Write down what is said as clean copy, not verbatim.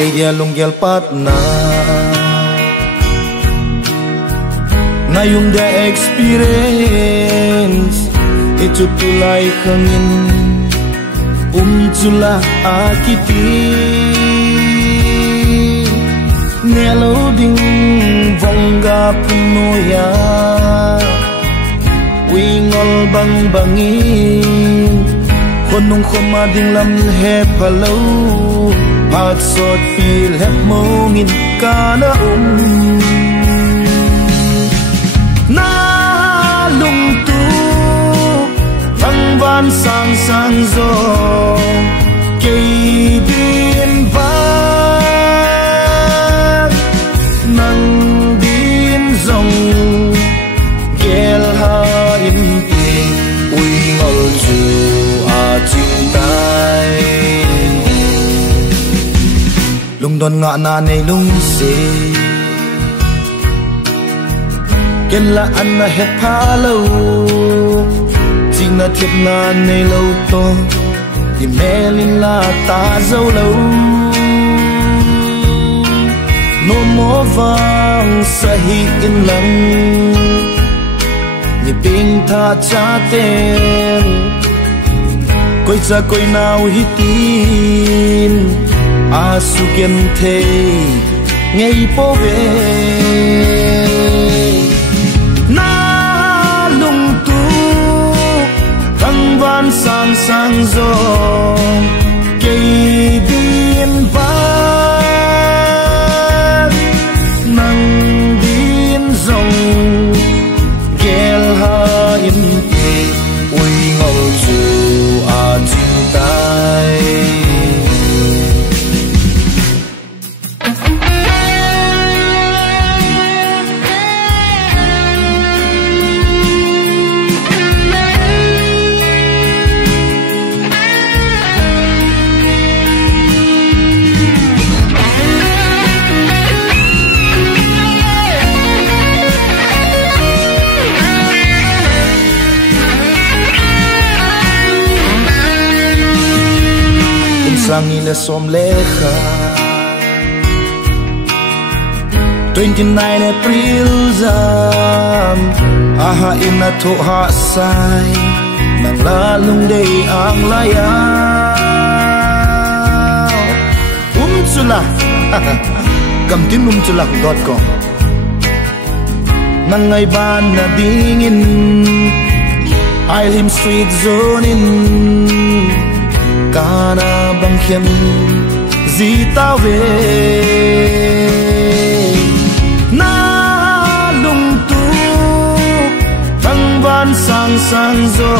kaya lungyal pat na ngayong the experience ito tulay kangin umtula akiti nelo ding vongga punoya wingol bang bangin konong komading lam hepalo at sot feel hep mongin kana na lungtu bang ban sang sang zo kay din bang nang din zong gel ha in pi uy ngol ju a ching tai lung don nga na nei lung se ken la an na het pha lo ching na thiep na nei lo to di melin la ta zo lo no mo vang sahi in lang ni ping tha cha ten koi cha koi nau hi tin asu ken the ngei po ve na lung tu thăng van sang sang zo kay din ba nang din zong gel ha in pi uy ngol ju a ching tai Sangile somleja 29 April zam aha ina to ha sai nang lalung day ang laya umtsula gamtin umtsula.com nang ngay ban na dingin Ilham Street Zone in kana bang khem zita ve na lung tu thăng van sang sang zo